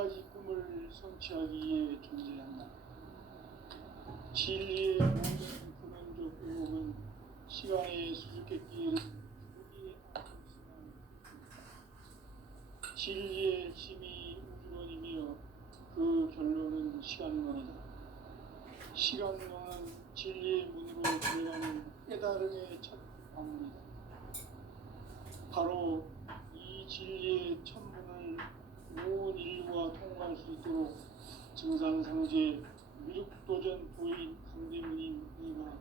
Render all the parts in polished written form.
가지 꿈을 성취하기 위해 존재한다. 진리의 모든 근원적 의혹은 시간의 수수께끼를 포기하고 있으나 진리의 힘이 우주론이며 그 결론은 시간론이다. 시간론은 진리의 문으로 들어가는 깨달음의 첫 방문이다. 바로 이 진리의 첫 문을 온 인류가 통과할 수 있도록 증산상제 미륵도전 도인 강대문인 네가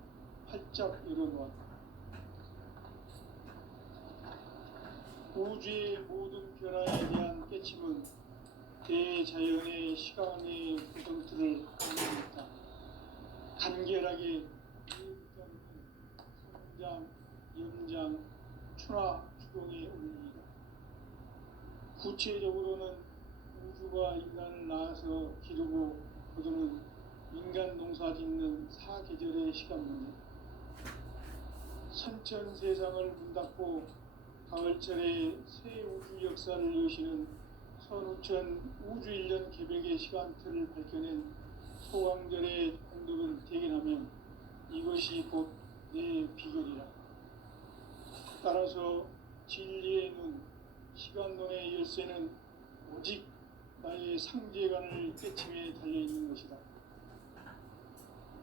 활짝 열어놓았다. 우주의 모든 변화에 대한 깨침은 대자연의 시간의 구성틀을 가져있다. 간결하게 성장, 연장, 추나 추동에 올립니다. 구체적으로는 우주가 인간을 낳아서 기르고 거두는 인간 농사 짓는 사계절의 시간 문제, 선천 세상을 문 닫고 가을철에 새 우주 역사를 여시는 선우천 우주 1년 개백의 시간틀을 밝혀낸 소강절의 공덕을 대견하며 이것이 곧 내 비결이라. 따라서 진리의 눈, 시간론의 열쇠는 오직 나의 상제관을 깨침에 달려있는 것이다.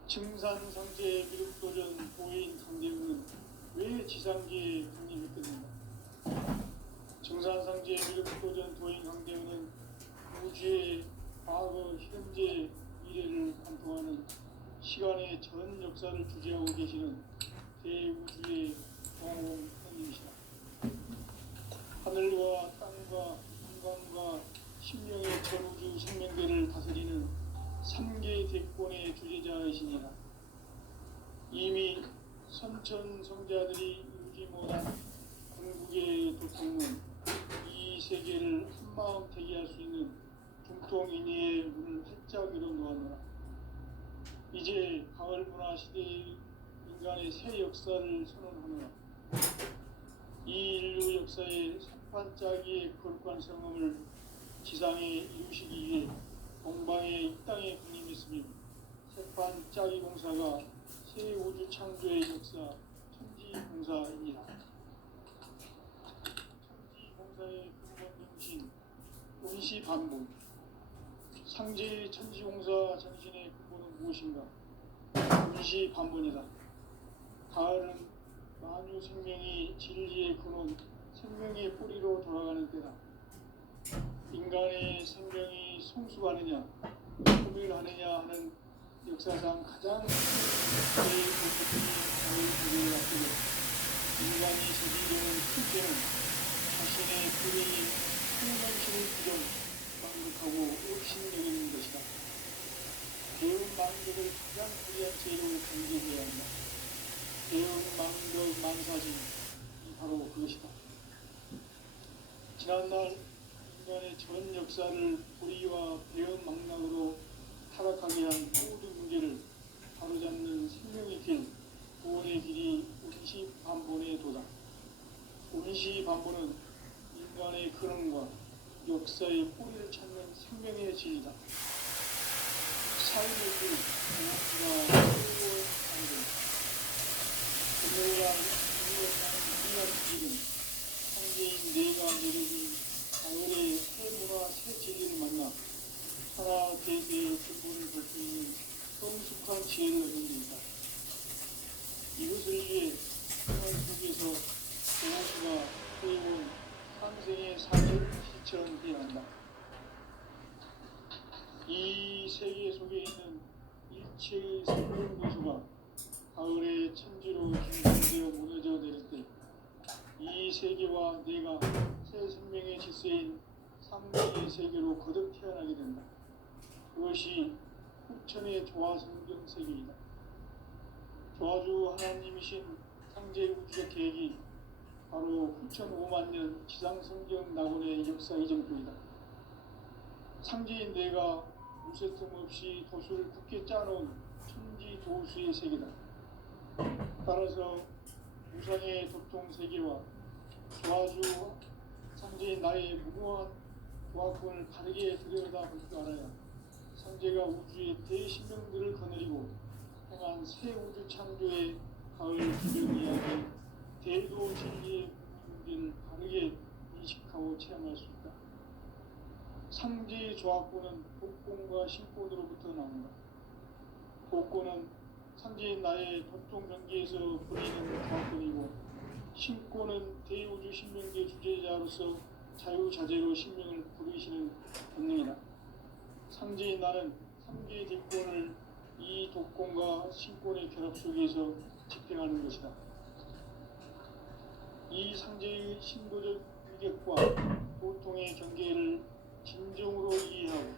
증산상제 미륵도전 보인 강대문은 왜 지상계에 군림했겠는가? 증산상제 미륵도전 도인 강대문은 우주의 과거, 현재, 미래를 관통하는 시간의 전 역사를 주재하고 계시는 대우주의 영웅님이시다. 하늘과 땅과 인간과 심령의 전우주 생명계를 다스리는 3개 대권의 주제자이시니라. 이미 선천성자들이 이루지 못한 궁극의 도통은 이 세계를 한마음 대기할 수 있는 중통인의의 문을 활짝 열어놓았노라. 이제 가을 문화 시대의 인간의 새 역사를 선언하노라. 이 인류 역사의 산판짜기의 거룩한 성음을 지상에 이루시기 위해 동방의 이 땅에 군림했으며 새판짜기 공사가 새 우주 창조의 역사 천지공사입니다. 천지공사의 근본 정신 운시반복. 상제의 천지공사 정신의 근본은 무엇인가? 운시반복이다. 가을은 만유 생명이 진리의 근원, 생명의 뿌리로 돌아가는 때다. 인간의 생명이 성숙하느냐, 고민하느냐 하는 역사상 가장 큰 고통이 가을 앞두고 인간이 저지르는 큰죄는 자신의 불의인 생명신을 부정, 망극하고 옥신여기는 것이다. 배운 망극을 가장 불리한 죄로 간주해야 한다. 배운 망극 만사진, 바로 그것이다. 지난날 인간의 전 역사를 불의와 배운 망락으로 타락하게 한 모든 문제를 바로잡는 생명의 길, 구원의 길이 운시반본의 도다. 운시반본은 인간의 근원과 역사의 뿌리를 찾는 생명의 진리다. 삶의 길, 무엇보다 새로운 삶을 오늘날 우리가 지금 상제인 내가 내려진 가을의 새 문화, 새 진리를 만나 하나 대세의 근본을 볼 수 있는 성숙한 지혜를 얻는 데이다. 이것을 위해 생활 속에서 조호수가 해온 상생의 사례를 실천해야 한다. 이 세계 속에 있는 일체의 생명 구조가 가을의 천지로 진동되어 무너져 내릴 때 이 세계와 내가 새 생명의 질서인 상명의 세계로 거듭 태어나게 된다. 그것이 후천의 조화성경 세계이다. 조화주 하나님이신 상제 우주적 계획이 바로 후천 5만 년 지상성경 낙원의 역사 이정표이다. 상제인 내가 무쇠틈 없이 도수를 굳게 짜놓은 천지 도수의 세계다. 따라서 우상의 도통 세계와 조화주 상제인 나의 무모한 조합권을 바르게 들여다볼 줄 알아야 성제가 우주의 대신명들을 거느리고 행한 새 우주 창조의 가을 기별 이야기, 대도 진리의 문제를 바르게 인식하고 체험할 수 있다. 상제의 조합권은 복권과 신권으로부터 나온다. 복권은 상제의 나의 도통 경계에서 보이는 조합권이고, 신권은 대우주 신명계 주제자로서 자유자재로 신명을 부르시는 본능이다. 상제의 나는 상제의 뒷권을 이 독권과 신권의 결합 속에서 집행하는 것이다. 이 상제의 신도적 위력과 보통의 경계를 진정으로 이해하고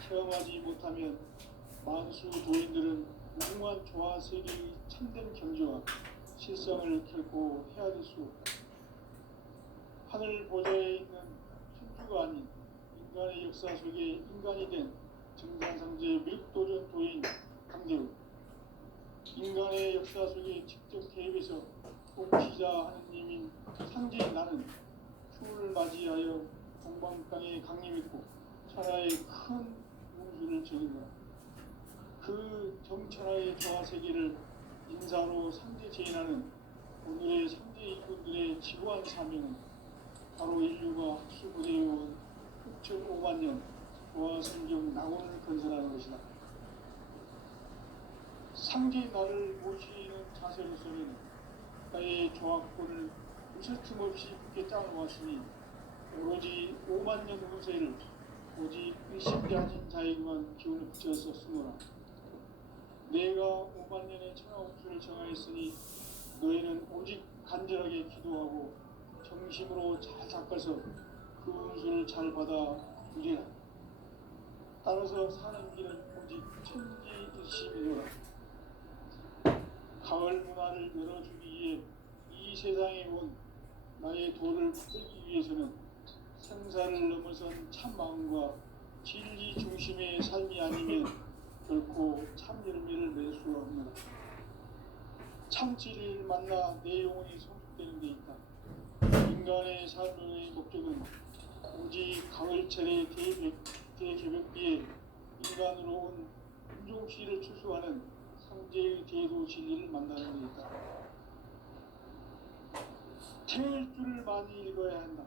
체험하지 못하면 만수 도인들은 무궁한 조화 세계의 참된 경지와 실성을 결코 헤아릴 수 없다. 하늘 보좌에 있는 천주가 아닌 인간의 역사 속에 인간이 된 정상상제 미륵도전 도인 강대우, 인간의 역사 속에 직접 개입해서 공시자 하느님인 상제의 나는 추운을 맞이하여 동방 땅에 강림했고 천하의 큰 운수를 전인다. 그 정천하의 조화 세계를 인사로 상제 제인하는 오늘의 상제 일꾼들의 지구한 사명은 바로 인류가 학수부대해온 6,500만 년 조화 성경 낙원을 건설하는 것이다. 상제의 나를 모시는 자세로서는 나의 조합권을 무설틈 없이 굳게 짜놓았으니 오로지 5만 년 운세를 오직 일심가진 자에게만 기운을 붙여서 쓰노라. 내가 5만 년의 천하운수를 정하였으니 너희는 오직 간절하게 기도하고 정심으로 잘 닦아서 그 운수를 잘 받아 누리라. 따라서 사는 길은 오직 천지일심이노라. 가을 문화를 열어주기 위해 이 세상에 온 나의 도를 붙들기 위해서는 생사를 넘어선 참마음과 진리 중심의 삶이 아니면 결코 참 열매를 맺을 수가 없노라. 참 진리를 만나 내 영혼이 성숙되는 데 있다. 인간의 삶의 목적은 오직 가을철의 대개벽비에 인간으로 온 인종시를 추수하는 상제의 대도 진리를 만나는 데 있다. 태일 줄을 많이 읽어야 한다.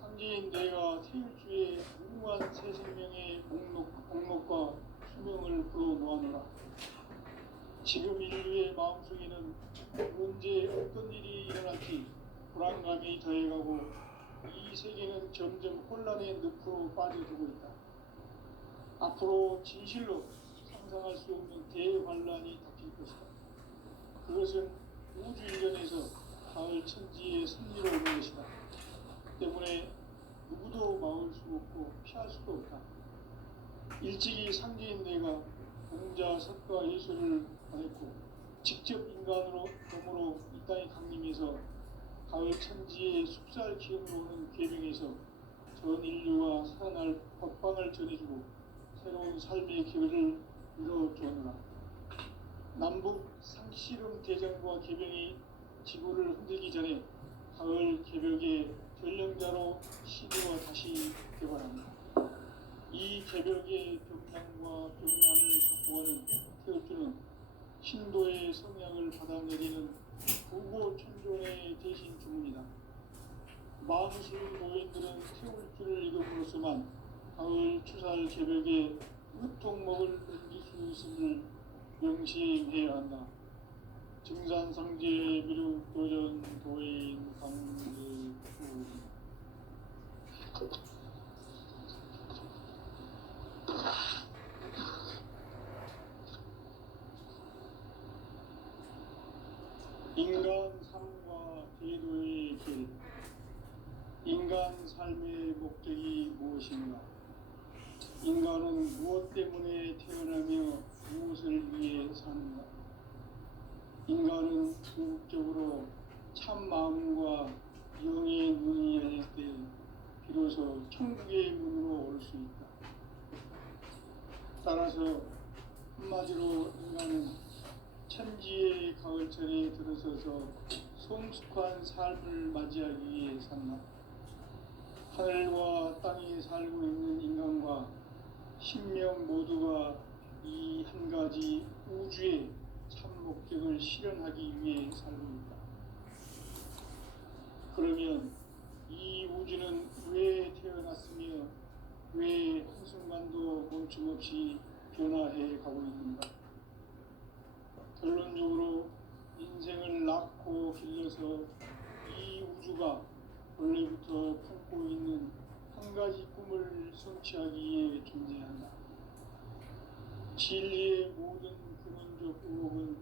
상제인 내가 태일주의 무궁한 새 생명의 목록과 수명을 불어놓아노라. 지금 인류의 마음속에는 언제 어떤 일이 일어날지 불안감이 더해가고 이 세계는 점점 혼란의 늪으로 빠져들고 있다. 앞으로 진실로 상상할 수 없는 대환란이 닥칠 것이다. 그것은 우주 일련에서 가을 천지의 승리로 오는 것이다. 때문에 누구도 막을 수 없고 피할 수도 없다. 일찍이 상제인 내가 공자 석가 예수를 보냈고 직접 인간으로 몸으로 이 땅에 강림해서 가을 천지의 숲살 기운으로 오는 계명에서 전 인류가 살아날 법방을 전해주고 새로운 삶의 기회를 이뤄주느라. 남북 상씨름 대전과 개병이 지구를 흔들기 전에 가을 개벽의 전령자로 시대가 다시 개발합니다. 이 개벽의 병량과 병난을 극복하는 태울주는 신도의 성향을 받아내리는 부고천종의 대신 주문이다. 만수 노인들은 태울주를 읽음으로써만 가을 추살 개벽에 으통목을 넘길 수 있음을 명심해야 한다. 증산상제 미륵도전 도인 강제후. 인간 삶과 제도의 길. 인간 삶의 목적이 무엇인가? 인간은 무엇 때문에 태어나며 무엇을 위해 사는가? 인간은 궁극적으로 참 마음과 영의 눈이 열릴 때 비로소 천국의 문으로 올 수 있다. 따라서 한마디로 인간은 천지의 가을철에 들어서서 성숙한 삶을 맞이하기 위해 산다. 하늘과 땅에 살고 있는 인간과 신명 모두가 이 한 가지 우주의 참 목적을 실현하기 위해 살고 있다. 그러면 이 우주는 왜 태어났으며 왜 한순간도 멈춤없이 변화해 가고 있는가? 결론적으로 인생을 낳고 길러서 이 우주가 원래부터 품고 있는 한 가지 꿈을 성취하기 위해 존재한다. 진리의 모든 근원적 의혹은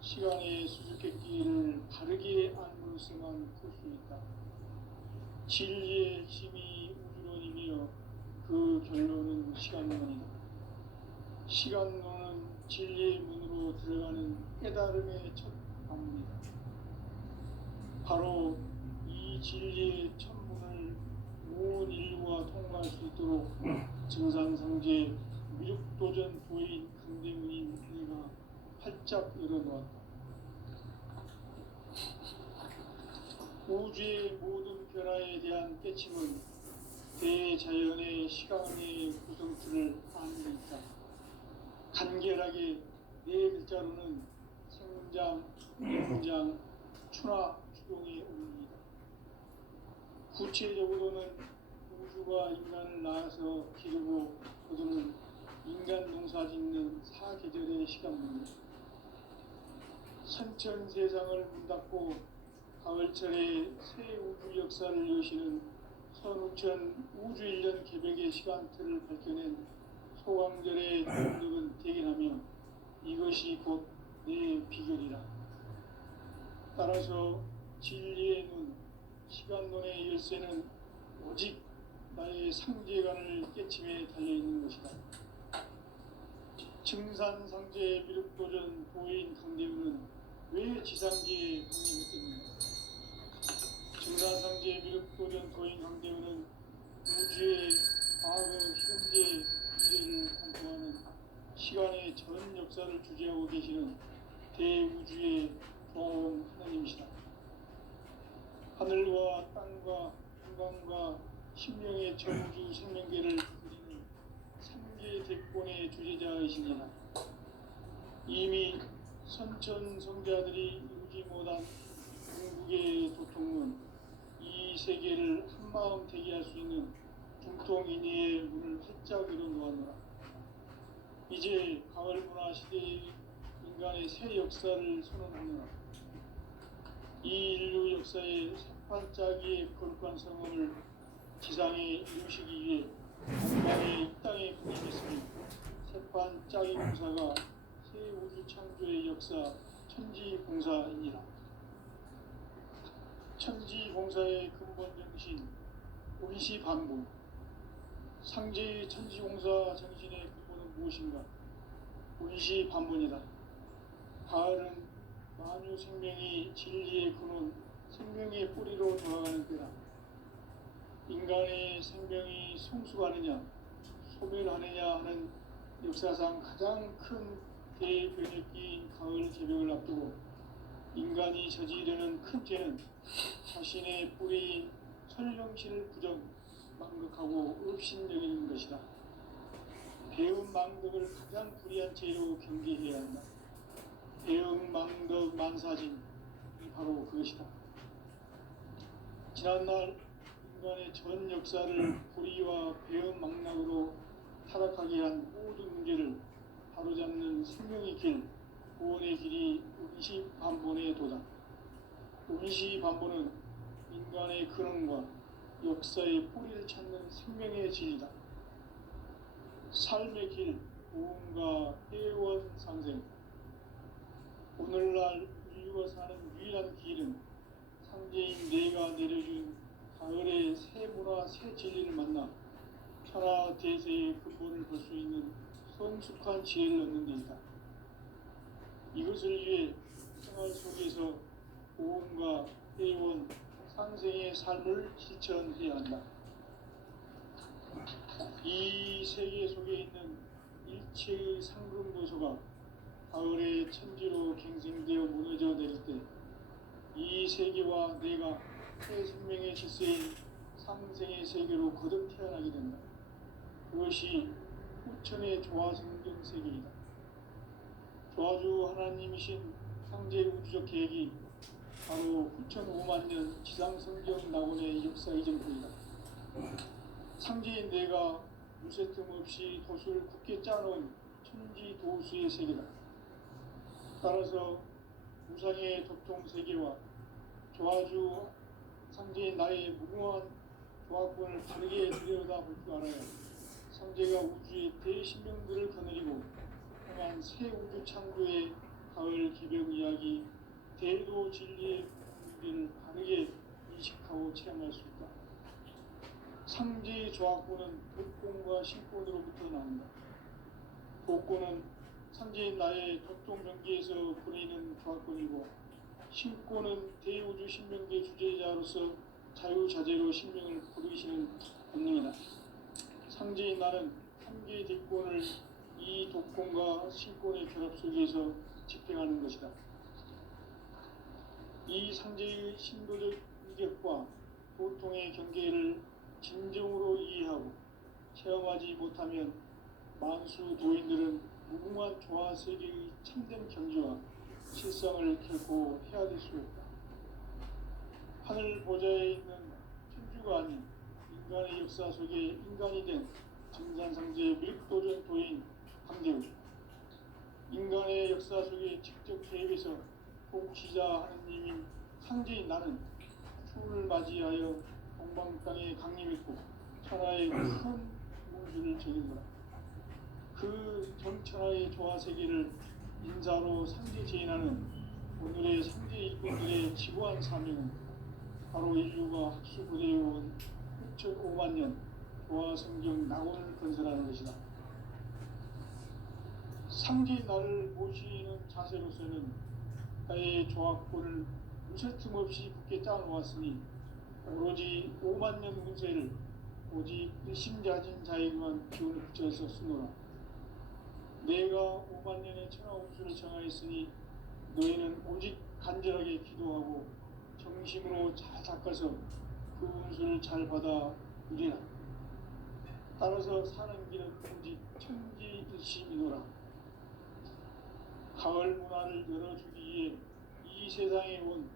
시간의 수수께끼를 바르게 알므로서만 풀 수 있다. 진리의 핵심이 우주론이며 그 결론은 시간론이다. 시간론은 진리의 문으로 들어가는 깨달음의 첫 방문이다. 바로 이 진리의 천문을 온 인류가 통과할 수 있도록 증산상제 미륵도전 도인 강대문인 내가 활짝 열어놓았다. 우주의 모든 변화에 대한 깨침은 대자연의 시간의 구성틀을 아는 데 있다. 간결하게 네 글자로는 생장, 연장, 추나 추동의 원리이다. 구체적으로는 우주가 인간을 낳아서 기르고 거두는 인간 농사 짓는 사계절의 시간문이다. 선천 세상을 문 닫고 가을철에 새 우주 역사를 여시는 선우천 우주 1년 개백의 시간틀을 밝혀낸 소강절의 동력은 대견하며 이것이 곧 내 비결이라. 따라서 진리의 눈, 시간론의 열쇠는 오직 나의 상제관을 깨침에 달려있는 것이다. 증산상제 미륵도전 도인 강대문은 왜 지상계에 강림했겠는가? 증산상제 미륵도전 도인 강대문은 우주의 과거, 현재, 미래를 관통하는 시간의 전 역사를 주재하고 계시는 대우주의 종원 하나님이시다. 하늘과 땅과 인간과 신명의 전우주 생명계를 그리는 3개 대권의 주제자이시니라. 이미 선천성자들이 이루지 못한 궁극의 도통은 이 세계를 한마음 되게 할 수 있는 중통인의의 문을 활짝 열어놓았노라. 이제 가을 문화 시대의 인간의 새 역사를 선언하노라. 이 인류 역사의 새반짝이의 거룩한 성험을 지상에 이루시기 위해 공간의 이 땅에 보내겠으니 새반짝이 공사가 새 우주 창조의 역사 천지공사이니라. 천지공사의 근본 정신 원시반복. 상제의 천지공사 정신의 근본은 무엇인가? 원시반복이다. 가을은 만유 생명이 진리의 근원, 생명의 뿌리로 돌아가는 때다. 인간의 생명이 성숙하느냐, 소멸하느냐 하는 역사상 가장 큰 대변혁기인 가을 개벽을 앞두고 인간이 저지르는 큰 죄는 자신의 뿌리인 설령신을 부정, 망극하고 업신여기는 것이다. 배운 망덕을 가장 불의한 죄로 경계해야 한다. 배은 망덕 만사짐이 바로 그것이다. 지난날 인간의 전 역사를 불의와 배은 망락으로 타락하게 한 모든 문제를 바로잡는 생명의 길, 구원의 길이 원시반본의 도다. 원시반본은 인간의 근원과 역사의 뿌리를 찾는 생명의 진리다. 삶의 길, 보험과 회원 상생. 오늘날 인류가 사는 유일한 길은 상제인 내가 내려준 가을의 새 문화, 새 진리를 만나 천하 대세의 근본을 볼 수 있는 성숙한 지혜를 얻는 데이다. 이것을 위해 생활 속에서 보험과 회원, 상생의 삶을 실천해야 한다. 이 세계 속에 있는 일체의 상금도서가 가을의 천지로 갱생되어 무너져 내릴 때 이 세계와 내가 새 생명의 질서인 상생의 세계로 거듭 태어나게 된다. 그것이 후천의 조화성경 세계이다. 조화주 하나님이신 상제 우주적 계획이 바로 후천 5만 년 지상성경 낙원의 역사 이전부이다. 상제인 내가 무쇠 틈 없이 도수를 굳게 짜놓은 천지 도수의 세계다. 따라서 우상의 도통 세계와 조화주 상제인 나의 무궁한 조화권을 바르게 들여다볼 줄 알아야 상제가 우주의 대신명들을 거느리고 향한 새 우주 창조의 가을 기병 이야기, 대도 진리의 공리를 바르게 인식하고 체험할 수 있다. 상제의 조화권은 독권과 신권으로부터 나온다. 독권은 상제인 나의 도통 경계에서 보내는 조화권이고, 신권은 대우주 신명계 주제자로서 자유자재로 신명을 부르시는 본능이다. 상제인 나는 한계의 뒷권을 이 독권과 신권의 결합 속에서 집행하는 것이다. 이 상제의 신도적 위격과 도통의 경계를 진정으로 이해하고 체험하지 못하면 만수 도인들은 무궁한 조화 세계의 참된 경지와 실상을 결코 헤아릴 수 없다. 하늘 보좌에 있는 천주가 아닌 인간의 역사 속에 인간이 된 증산상제의 밀도전 도인 황대우, 인간의 역사 속에 직접 개입해서 통치자 하느님인 상제인 나는 추운을 맞이하여 동방 땅에 강림했고 천하의 큰 문주를 적인 거라. 그 전천하의 조화 세계를 인사로 상제 제인하는 오늘의 상제 일꾼들의 지구한 사명은 바로 인류가 학수 부대해온 6,5만 년 조화 성경 낙원을 건설하는 것이다. 상제인 나를 모시는 자세로서는 나의 조화권을 무쇠 틈 없이 굳게 짜놓았으니 오로지 5만 년 운세를 오직 일심자진 자에게만 기운을 붙여서 쓰노라. 내가 5만 년의 천하 운수를 정하였으니 너희는 오직 간절하게 기도하고 정심으로 잘 닦아서 그 운수를 잘 받아 누리라. 따라서 사는 길은 오직 천지일심이노라. 가을 문화를 열어주기 위해 이 세상에 온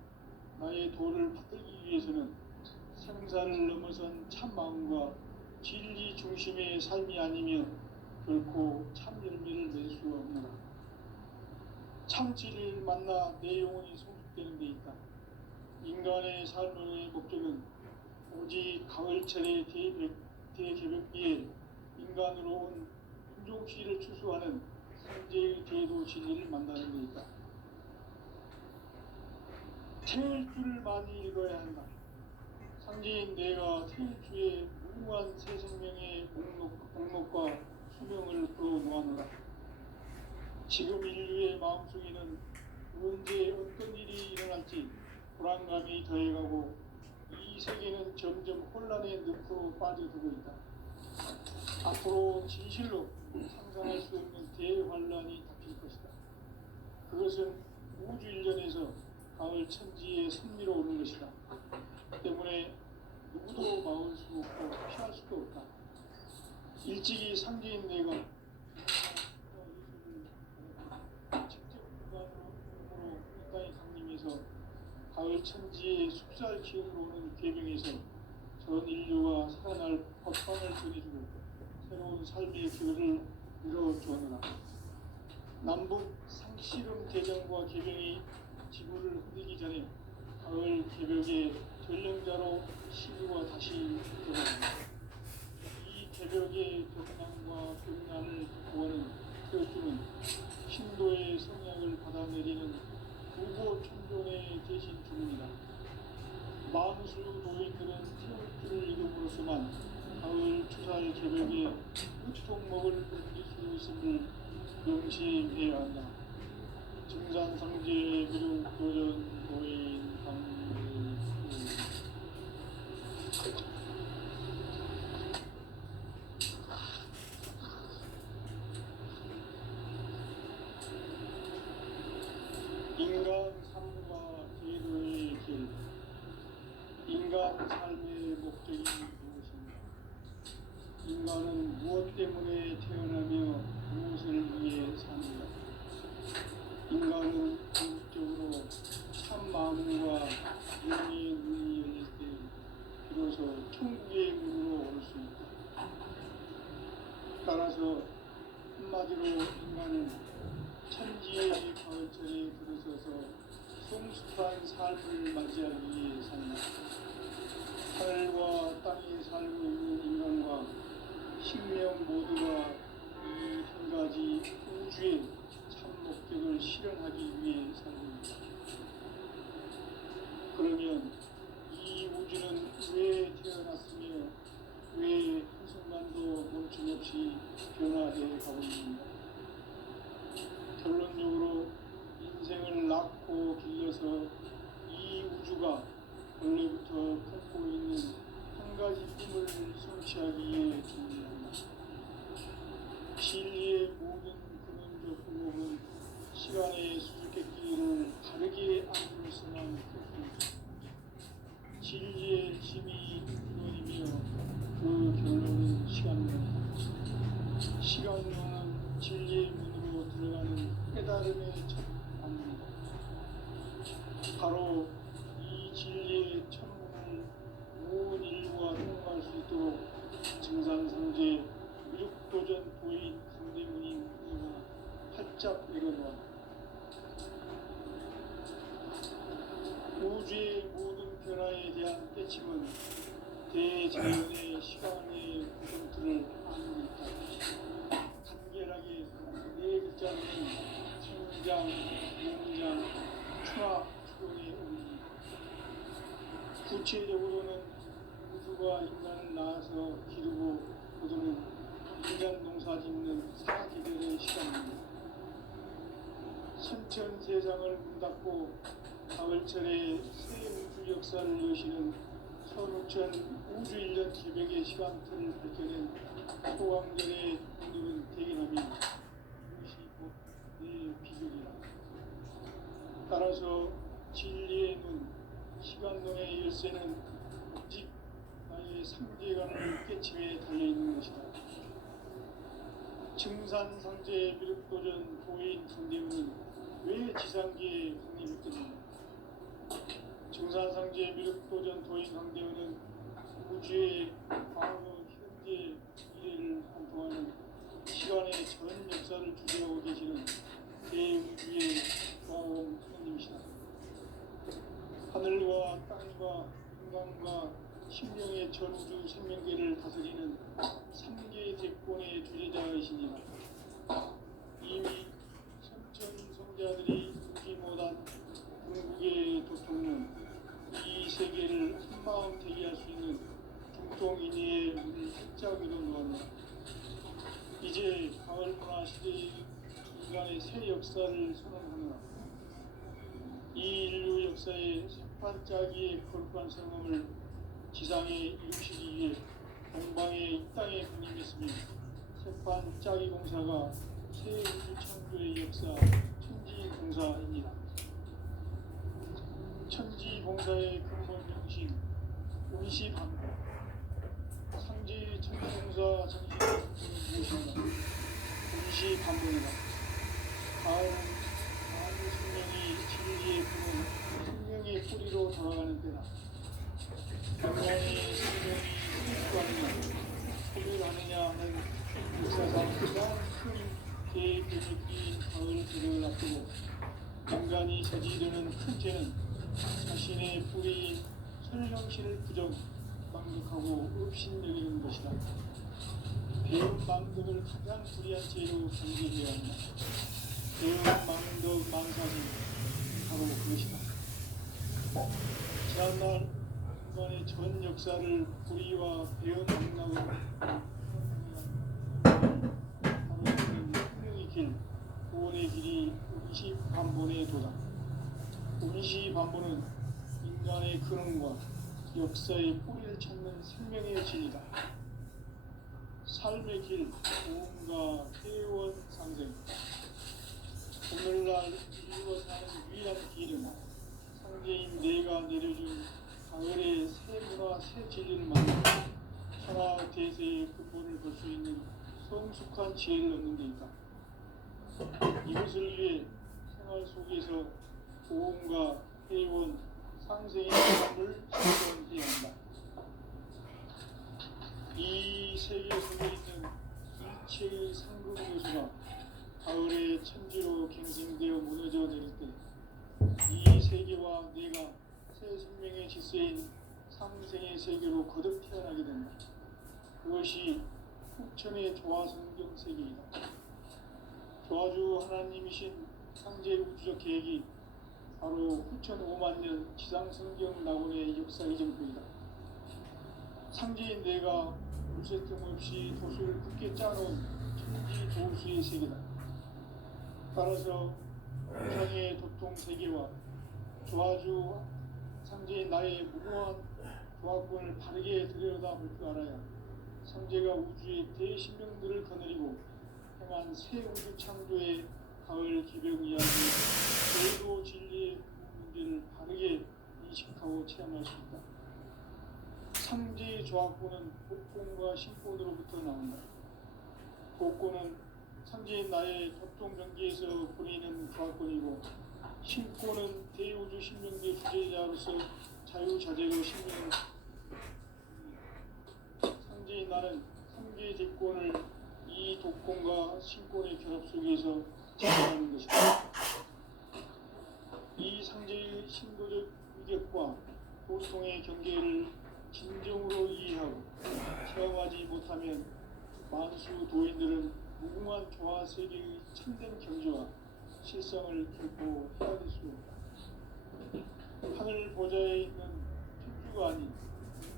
나의 도를 받들기 위해서는 생사를 넘어선 참마음과 진리 중심의 삶이 아니면 결코 참 열매를 낼 수 없노라. 참 진리를 만나 내 영혼이 성숙되는 데 있다. 인간의 삶의 목적은 오직 가을철의 대개벽기에 인간으로 온 인종시를 추수하는 상제의 대도 진리를 만나는 데 있다. 태일주를 많이 읽어야 한다. 상제인 내가 태일주의 무궁한 새 생명의 목록과 수명을 끌어놓아노라. 지금 인류의 마음속에는 언제 어떤 일이 일어날지 불안감이 더해가고 이 세계는 점점 혼란의 늪으로 빠져들고 있다. 앞으로 진실로 상상할 수 없는 대환란이 닥칠 것이다. 그것은 우주 일련에서 가을 천지의 승리로 오는 것이다. 때문에 누구도 막을 수 없고 피할 수도 없다. 일찍이 상제인 내가 직접 육안으로 이 땅에 강림해서 가을 천지의 숲살 기운으로 오는 계명에서 전 인류가 살아날 법방을 전해주고 새로운 삶의 길을 이뤄주었노라. 남북 상씨름 대전과 개병이 지구를 흔들기 전에 가을 개벽의 전령자로 시구가 다시 들어갑니다. 이 개벽의 격난과 격난을 구하는 태어주는 신도의 성약을 받아내리는 우고 천존의 대신 주문이다. 만수 도인들은 태어주를 이름으로서만 가을 추살 개벽에 우통목을 던질 수 있음을 명심해야 한다. 증산상제 그리고 도전 도인 강의수 인간 삶과 제도의 길, 인간 삶의 목적 목적이 무엇입니까? 인간은 무엇 때문에 태어나며 무엇을 위해 사는가? 인간은 궁극적으로 참 마음과 영의 눈이 열릴 때 비로소 천국의 문으로 올 수 있다. 따라서 한마디로 인간은 천지의 가을철에 들어서서 성숙한 삶을 맞이하기 위해 산다. 하늘과 땅에 살고 있는 인간과 생명 모두가 이 한 가지 우주의 참 목적을 실현하기 위해 살고 있다. 그러면 이 우주는 왜 태어났으며 왜 한순간도 멈춤없이 변화해 가고 있는가? 결론적으로 인생을 낳고 길러서 이 우주가 원래부터 품고 있는 한 가지 꿈을 성취하기에 준비한다. 진리의 모든 근원적 의목은 시간의 수수께끼를 다르게 안을 수만 있다. 진리의 힘이 근원이며 그 결론은 시간론이다. 시간론은 진리의 문으로 들어가는 깨달음의 첫 방문이다. 바로 이 진리의 천문을 온 인류가 통과할 수 있도록 증산상제 무력도전 도인 강대문인 이가 활짝 열어놓았다. 우주의 모든 변화에 대한 깨침은 대자연의 시간의 구성틀을 안고 있다. 간결하게 네 글자는 성장, 용장, 추락, 추동의 의미입니다. 구체적으로는 우주가 인간을 낳아서 기르고 거두는 인간 농사 짓는 사기들의 시간입니다. 선천 세상을 문 닫고 가을철에 새 우주 역사를 여시는 선우천 우주 1년 기백의 시간틀을 밝혀낸 소강절의 눈으로 대견하며 이것이 곧 내 비극이다. 따라서 진리의 눈, 시간론의 열쇠는 오직 나의 상제관을 깨침에 달려있는 것이다. 증산상제 미륵도전 도인 강대문은 왜 지상계에 확립했겠는가? 증산상제 미륵도전 도인 강대문은 우주의 과거, 현재, 미래를 관통하는 시간의 전 역사를 주재하고 계시는 대우주의 과원 하나님이시다. 하늘과 땅과 인간과 심령의 전우주 생명계를 다스리는 3계 대권의 주제자이시니라. 이미 선천 성자들이 누지 못한 궁극의 도통은 이 세계를 한마음 대기할 수 있는 중통인의의 문을 활짝 열어놓았다. 이제 가을문화 시대의 인간의 새 역사를 선언하노라. 이 인류 역사의 새판짜기의 거룩한 성험을 지상에 이루시기 위해 동방의 이 땅에 군림했으며 새판짜기 공사가 새 우주 창조의 역사 천지공사입니다. 천지공사의 근본 정신 운시반복. 상제 천지공사 정신은 무엇인가? 운시반복이다. 가을은 만유 생명이 진리의 근원, 생명의 뿌리로 돌아가는 때다. 영원히 생명이 생수하느냐, 소멸하느냐 하는 역사상 가장 큰 대표적인 가을들을 앞두고 인간이 저지르는 큰 죄는 자신의 뿌리인 설령실을 부정, 망극하고 업신여기는 것이다. 배운 망덕을 가장 불의한 죄로 간주해야 한다. 배운 망덕 망사는 바로 그것이다. 지난날 인간의 전 역사를 불의와 배운 망락으로 바로 있는 생명의 길, 구원의 길이 운시반본에 도다. 운시반본은 인간의 근원과 역사의 뿌리를 찾는 생명의 진이다. 삶의 길, 고음과 회원 상생. 오늘날 인류가 사는 유일한 길은 상계인 내가 내려준 가을의 새 문화, 새 진리를 만나 천하 대세의 근본을 볼 수 있는 성숙한 지혜를 얻는 데 있다. 이것을 위해 생활 속에서 보험과 회원, 상생의 삶을 실천해야 한다. 이 세계 속에 있는 일체의 상급 요소가 가을의 천지로 갱생되어 무너져 내릴 때 이 세계와 내가 새 생명의 질서인 상생의 세계로 거듭 태어나게 된다. 그것이 후천의 조화성경 세계이다. 조화주 하나님이신 창제 우주적 계획이 바로 후천 5만 년 지상성경 낙원의 역사 이정표이다. 창제인 내가 물새틈 없이 도수를 굳게 짜놓은 천지 조수의 세계다. 따라서 우상의 도통 세계와 조화주 창제인 나의 무고한 조화권을 바르게 들여다볼 줄 알아야 창제가 우주의 대신명들을 거느리고 행한 새 우주 창조의 가을 기병 이야기, 제도 진리의 문제를 바르게 인식하고 체험할 수 있다. 창제의 조화권은 복권과 신권으로부터 나온다. 복권은 창제인 나의 도통 경계에서 보이는 조화권이고, 신권은 대우주 신명대 주제자로서 자유자재로 신명을 창제인 나는 3개의 제권을 이 독권과 신권의 결합 속에서実現하는 것이다. 이 상제의 신도적 위력과 보통의 경계를 진정으로 이해하고 체험하지 못하면 만수 도인들은 무궁한 조화 세계의 참된 경지와 실성을 결코 헤아릴 수 없다. 하늘 보좌에 있는 천주가 아닌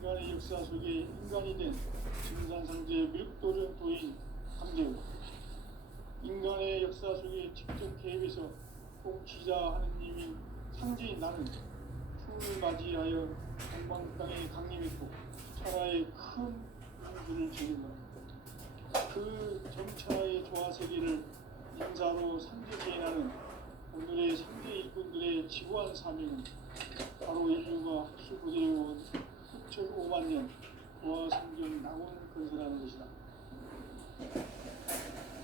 인간의 역사 속에 인간이 된 증산상제의 밀도전 도인 강제우, 인간의 역사 속에 직접 개입해서 통치자 하느님인 상제인 나는 추운을 맞이하여 동방 땅에 강림했고 천하의 큰 우주를 지닌다. 그 정천하의 조화 세계를 인사로 상제계인하는 오늘의 상제 일꾼들의 지구한 사명은 바로 인류가 흡수부대해온 후천 5만 년 조화 성경 낙원을 건설하는 것이다.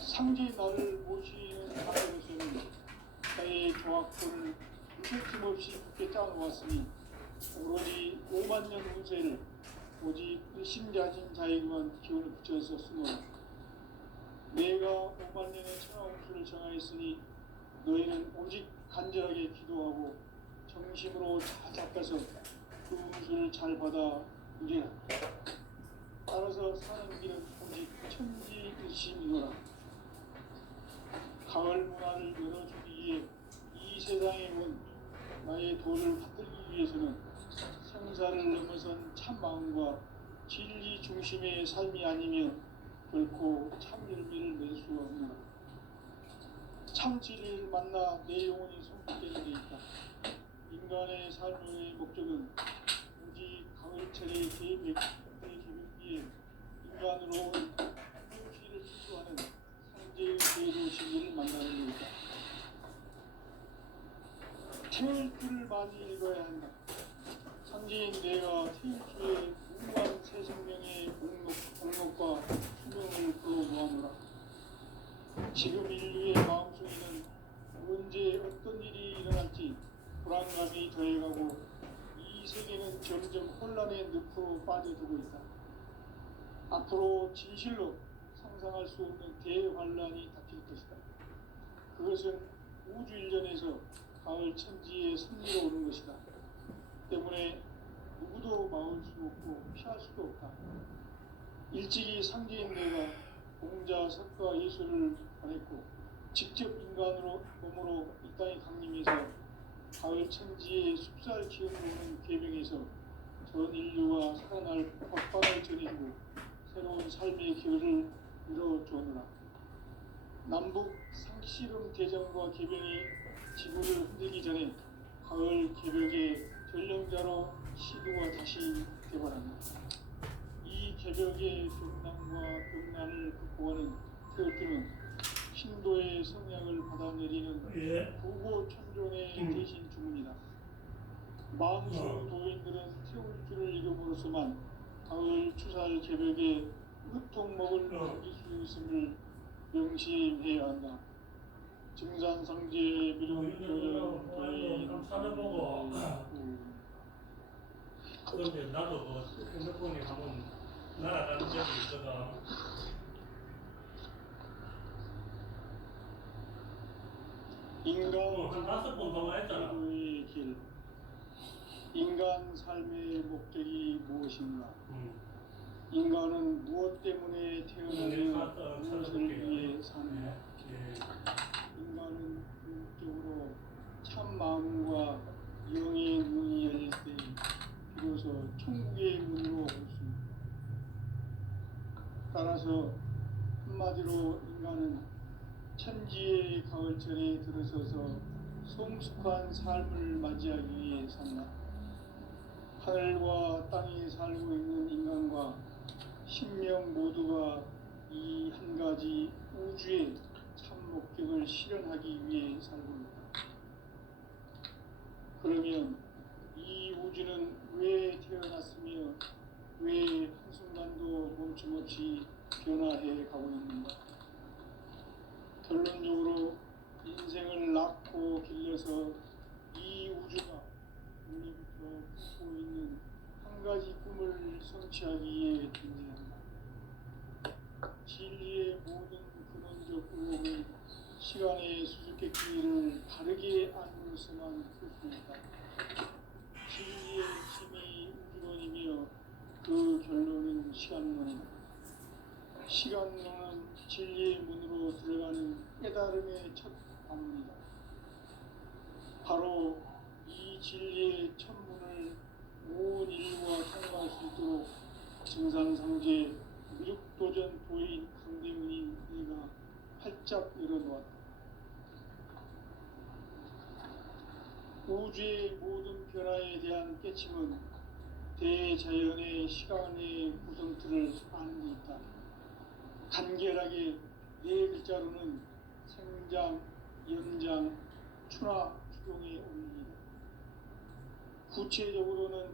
상제의 나를 모시는 자로서는 나의 조화권을 무슨 없이 굳게 짜놓았으니 오로지 5만 년 운세를 오직 의심자진 자에게만 기운을 붙여서 쓰노라. 내가 5만 년의 천하 운수를 정하였으니 너희는 오직 간절하게 기도하고 정심으로 잘 닦아서 그 운수를 잘 받아 누리라. 따라서 사는 길은 오직 천지일심이노라. 가을 문화를 열어주기 위해 이 세상에 온 나의 도를 받들기 위해서는 생사를 넘어선 참 마음과 진리 중심의 삶이 아니면 결코 참 열매를 낼 수 없노라. 참 진리를 만나 내 영혼이 성숙되는 데 있다. 인간의 삶의 목적은 오직 가을철의 계획기에 인간으로 행실을 실수하는 상제의 제도 진리를 만나는 데 있다. 태일주를 많이 읽어야 한다. 상제인 내가 태일주의 무궁한 새 생명의 공력과 수명을 불러모아노라. 지금 인류의 마음속에는 언제 어떤 일이 일어날지 불안감이 더해가고 이 세계는 점점 혼란의 늪으로 빠져들고 있다. 앞으로 진실로 상상할 수 없는 대환란이 닥칠 것이다. 그것은 우주 일전에서 가을 천지의 승리로 오는 것이다. 때문에 누구도 막을 수 없고 피할 수도 없다. 일찍이 상제인 내가 공자, 석가, 예수를 보냈고 직접 인간으로 몸으로 이 땅에 강림해서 가을 천지의 숲살 기운을 오는 계명에서 전 인류가 살아날 법방을 전해주고 새로운 삶의 길을 열어주느라. 남북 상씨름 대전과 개병이 지구를 흔들기 전에 가을 개벽의 전령자로 시도가 다시 개발합니다. 이 개벽의 병난과 병난을 극복하는 태극기는 신도의 성향을 받아내리는 부고 천존의 대신 주문이다. 망수 도인들은 태울 줄을 이름으로서만 가을 추살 개벽에 흙통목을 남길 수 있음을 명심해야 한다. 증산상제 미륵도전 도인 좀 찾아보고 그런데 나도 그 핸드폰이 한번 날아가는 적이 있거든. 한 5번 통화했잖아. 인간의 길. 인간 삶의 목적이 무엇인가? 인간은 무엇 때문에 태어나며 무엇을 위해 사는가? 인간은 궁극적으로 참 마음과 영의 문이 열릴 때 비로소 천국의 문으로 올 수 있다. 따라서 한마디로 인간은 천지의 가을철에 들어서서 성숙한 삶을 맞이하기 위해 산다. 하늘과 땅에 살고 있는 인간과 신명 모두가 이 한 가지 우주의 참 목적을 실현하기 위해 살고 있다. 그러면 이 우주는 왜 태어났으며 왜 한순간도 멈춤없이 변화해 가고 있는가? 결론적으로 인생을 낳고 길러서 이 우주가 원래부터 품고 있는 한 가지 꿈을 성취하기 위해 존재한다. 진리의 모든 근원적 의혹은 시간의 수수께끼를 다르게 안으로서만 풀 수 있다. 진리의 핵심이 우주론이며 그 결론은 시간론이다. 시간론은 진리의 문으로 들어가는 깨달음의 첫 관문이다. 바로 이 진리의 첫 문을 온 인류가 통과할 수 있도록 증산상제 미륵도전 도인 강대문인 내가 활짝 열어놓았다. 우주의 모든 변화에 대한 깨침은 대자연의 시간의 구성틀을 아는 데 있다. 간결하게 네 글자로는 생장, 연장, 추나 추동의 원리이다. 구체적으로는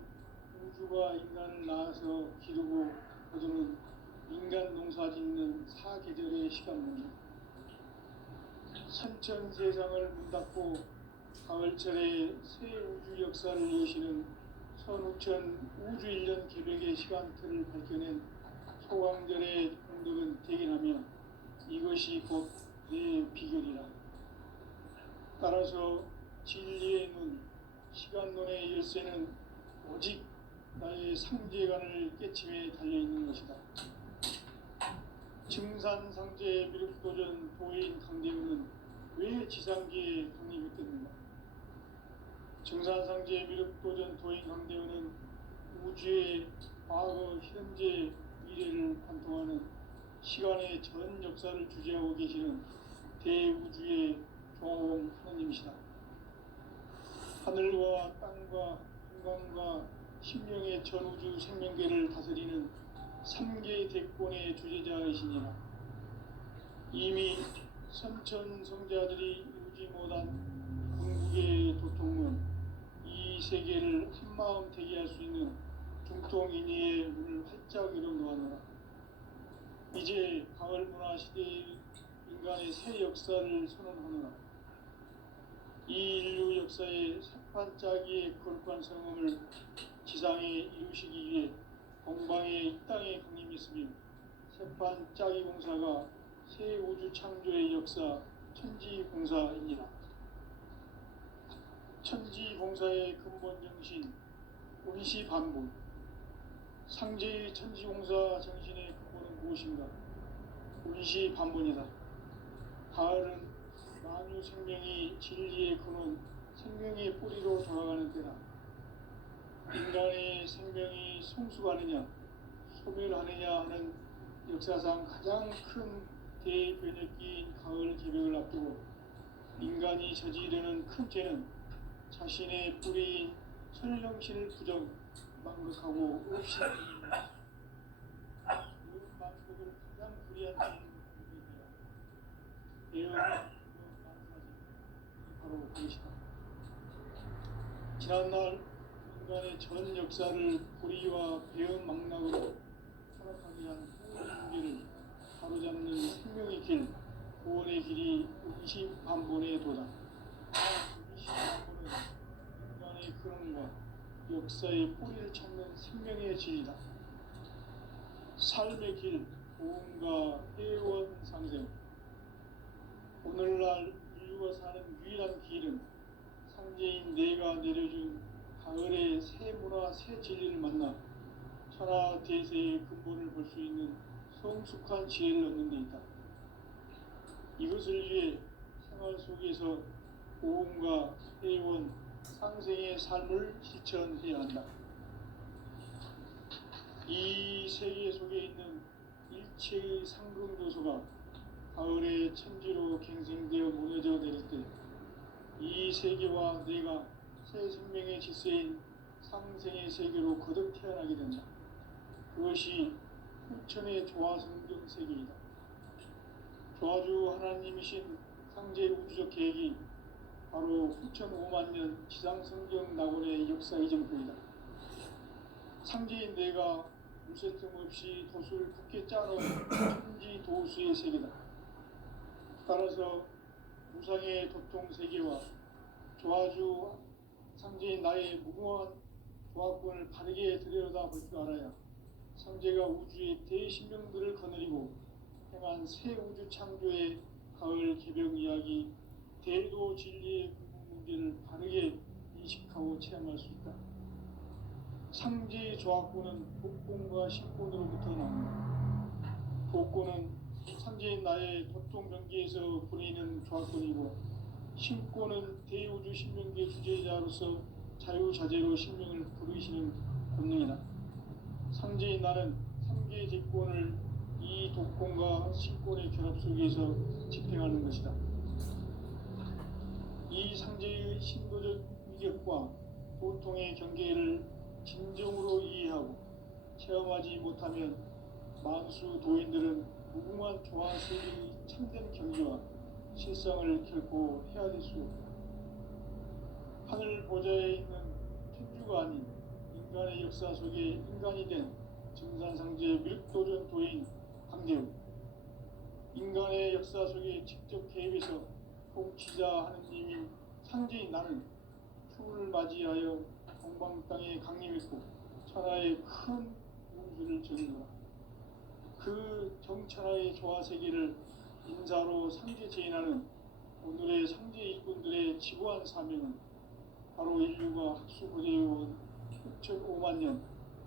우주가 인간을 낳아서 기르고 거두는 인간 농사 짓는 사계절의 시간문이다. 선천 세상을 문닫고 가을철에 새 우주 역사를 여시는 선우천 우주 1년 개벽의 시간틀을 밝혀낸 소강절의 공덕은 대견하며 이것이 곧 내 비결이라. 따라서 진리의 눈, 시간론의 열쇠는 오직 나의 상제관을 깨침에 달려있는 것이다. 증산상제 미륵도전 도인 강대문은 왜 지상계에 독립했겠는가? 증산상제 미륵도전 도인 강대문은 우주의 과거, 현재, 미래를 관통하는 시간의 전 역사를 주재하고 계시는 대우주의 종원 하나님이시다. 하늘과 땅과 인간과 신명의 전우주 생명계를 다스리는 3개 대권의 주제자이시니라. 이미 선천성자들이 이루지 못한 궁극의 도통은 이 세계를 한마음 되게 할 수 있는 중통인의의 문을 활짝 열어놓았노라. 이제 가을 문화 시대의 인간의 새 역사를 선언하노라. 이 인류 역사의 새반짝이의 거룩한 성음을 지상에 이루시기 위해 공방에 이 땅에 강림했으며 새반짝이 공사가 새 우주 창조의 역사 천지공사이니라. 천지공사의 근본 정신 운시반본. 상제의 천지공사 정신의 근본은 무엇인가? 운시반본이다. 가을은 만유 생명이 진리의 근원, 생명의 뿌리로 돌아가는 때다. 인간의 생명이 성숙하느냐, 소멸하느냐 하는 역사상 가장 큰 대변혁기인 가을 개벽을 앞두고 인간이 저지르는 큰 죄는 자신의 뿌리인 설령신을 부정, 망극하고 없이 그 망극을 가장 불이한 죄인 대응 바로 그것이다. 지난날 인간의 전 역사를 고리와 배은망락으로 타락하게 한 후인계를 바로잡는 생명의 길, 구원의 길이 20반본에 도다. 20반본은 인간의 근원과 역사의 뿌리를 찾는 생명의 진리다. 삶의 길, 보험과 회원 상생. 오늘날 인류가 사는 유일한 길은 상제인 내가 내려준 가을의 새 문화, 새 진리를 만나 천하 대세의 근본을 볼 수 있는 성숙한 지혜를 얻는 데 있다. 이것을 위해 생활 속에서 보험과 회원, 상생의 삶을 실천해야 한다. 이 세계 속에 있는 일체의 상금도서가 가을의 천지로 갱생되어 무너져 내릴 때 이 세계와 내가 새 생명의 질서인 상생의 세계로 거듭 태어나게 된다. 그것이 후천의 조화성경 세계이다. 조화주 하나님이신 상제 우주적 계획이 바로 후천 5만 년 지상성경 낙원의 역사 이정표이다. 상제인 내가 물새 틈 없이 도수를 굳게 짜놓은 천지 도수의 세계다. 따라서 무상의 도통 세계와 조화주 상제인 나의 무궁한 조화권을 바르게 들여다볼 줄 알아야 상제가 우주의 대신명들을 거느리고 행한 새 우주 창조의 가을 개벽 이야기, 대도 진리의 궁극 문제를 바르게 인식하고 체험할 수 있다. 상제의 조화권은 복권과 신권으로부터 나온다. 복권은 상제인 나의 도통병기에서 부리는 조화권이고, 신권은 대우주 신명계 주제자로서 자유자재로 신명을 부르시는 권능이다. 상제인 나는 3개의 제권을 이 독권과 신권의 결합 속에서 집행하는 것이다. 이 상제의 신도적 위격과 보통의 경계를 진정으로 이해하고 체험하지 못하면 만수 도인들은 무궁한 조화세계의 참된 경지와 실상을 결코 헤아릴 수 없다. 하늘 보좌에 있는 천주가 아닌 인간의 역사 속에 인간이 된 증산상제 밀도전 도인 강재우, 인간의 역사 속에 직접 개입해서 통치자 하느님인 상제인 나는 추운을 맞이하여 동방 땅에 강림했고 천하의 큰 운수를 전했노라. 그 정천하의 조화세계를 인사로 상제 제인하는 오늘의 상제 일꾼들의 지구한 사명은 바로 인류가 학수고대해온 6,5만 년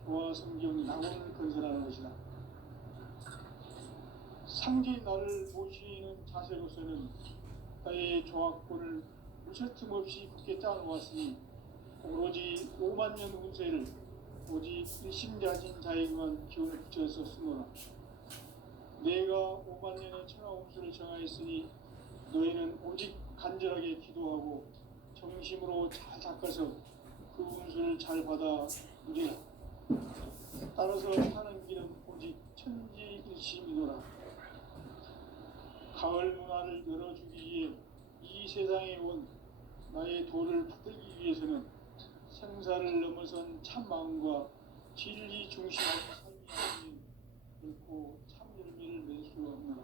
조화성경 낙원을 건설하는 것이다. 상제인 나를 모시는 자세로서는 나의 조화권을 무쇠 틈 없이 굳게 짜놓았으니 오로지 5만 년 운세를 오직 일심자진 자에게만 기운을 붙여서 쓰노라. 내가 5만 년의 천하 운수를 정하였으니 너희는 오직 간절하게 기도하고 정심으로 잘 닦아서 그 운수를 잘 받아 누리라. 따라서 사는 길은 오직 천지일심이노라. 가을 문화를 열어주기 위해 이 세상에 온 나의 도를 받들기 위해서는 생사를 넘어선 참 마음과 진리 중심의 삶이 결코 참 열매를 맺을 수 없노라.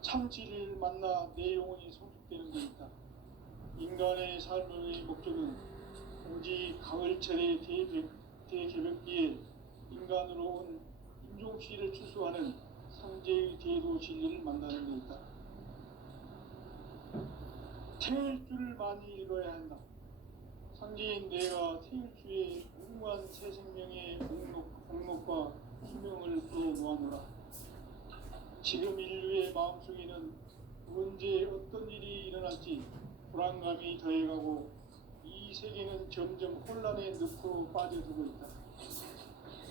참 진리를 만나 내 영혼이 성숙되는 데 있다. 인간의 삶의 목적은 오직 가을철의 대개벽기에 인간으로 온 인종시를 추수하는 상제의 대도 진리를 만나는 데 있다. 태일주를 많이 읽어야 한다. 상제인 내가 태일주의 무궁한 새 생명의 목록과 수명을 풀어놓아노라. 지금 인류의 마음속에는 언제 어떤 일이 일어날지 불안감이 더해가고 이 세계는 점점 혼란의 늪으로 빠져들고 있다.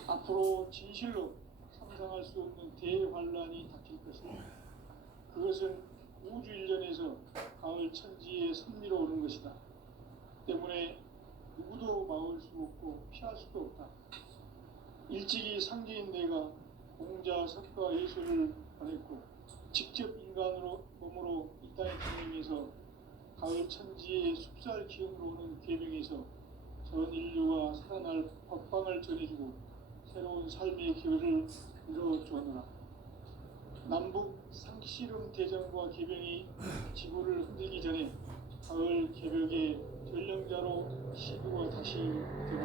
앞으로 진실로 상상할 수 없는 대환란이 닥칠 것이다. 그것은 우주 일련에서 가을 천지에 선미로 오는 것이다. 때문에 누구도 막을 수 없고 피할 수도 없다. 일찍이 상제인 내가 공자, 석가, 예술을 보냈고 직접 인간으로 몸으로 이 땅에 강림해서 가을 천지의 숲살 기운으로 오는 계명에서 전 인류가 살아날 법방을 전해주고 새로운 삶의 기회를 이뤄주었노라. 남북 상씨름 대전과 개병이 지구를 흔들기 전에 가을 개벽의 전령자로 시구가 다시 되고